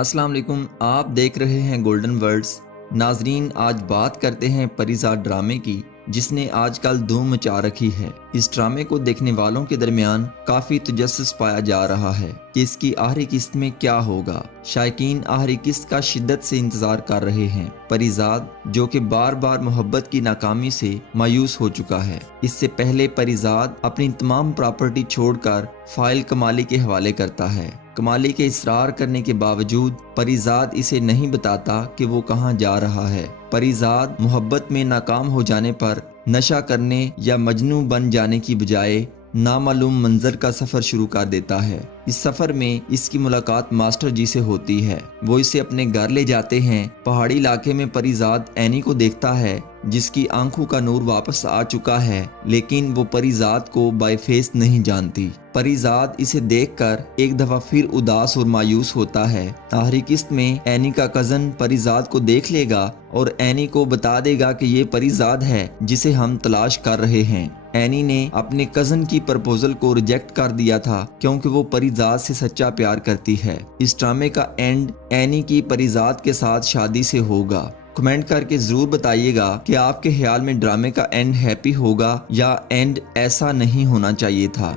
अस्सलाम वालेकुम, आप देख रहे हैं गोल्डन वर्ड्स। नाजरीन, आज बात करते हैं परिजात ड्रामे की, जिसने आजकल धूम मचा रखी है। इस ड्रामे को देखने वालों के दरमियान काफ़ी तजस्सुस पाया जा रहा है कि इसकी आखिरी किस्त में क्या होगा। शायकीन आखिरी किस्त का शिद्दत से इंतज़ार कर रहे हैं। परिजात, जो कि बार बार मोहब्बत की नाकामी से मायूस हो चुका है। इससे पहले परिजात अपनी तमाम प्रॉपर्टी छोड़कर फाइल कमाली के हवाले करता है। कमाली के इसरार करने के बावजूद परिजात इसे नहीं बताता कि वो कहाँ जा रहा है। परिजात मोहब्बत में नाकाम हो जाने पर नशा करने या मजनू बन जाने की बजाय नामालूम मंजर का सफर शुरू कर देता है। इस सफर में इसकी मुलाकात मास्टर जी से होती है। वो इसे अपने घर ले जाते हैं। पहाड़ी इलाके में परिजात एनी को देखता है, जिसकी आंखों का नूर वापस आ चुका है, लेकिन वो परिजात को बाय फेस नहीं जानती। परिजात इसे देखकर एक दफा फिर उदास और मायूस होता है। आखिरी किस्त में एनी का कजन परिजात को देख लेगा और एनी को बता देगा कि ये परिजात है जिसे हम तलाश कर रहे हैं। एनी ने अपने कजन की प्रपोजल को रिजेक्ट कर दिया था क्योंकि वो परिजात से सच्चा प्यार करती है। इस ड्रामे का एंड एनी की परिजात के साथ शादी से होगा। कमेंट करके जरूर बताइएगा कि आपके ख्याल में ड्रामे का एंड हैप्पी होगा या एंड ऐसा नहीं होना चाहिए था।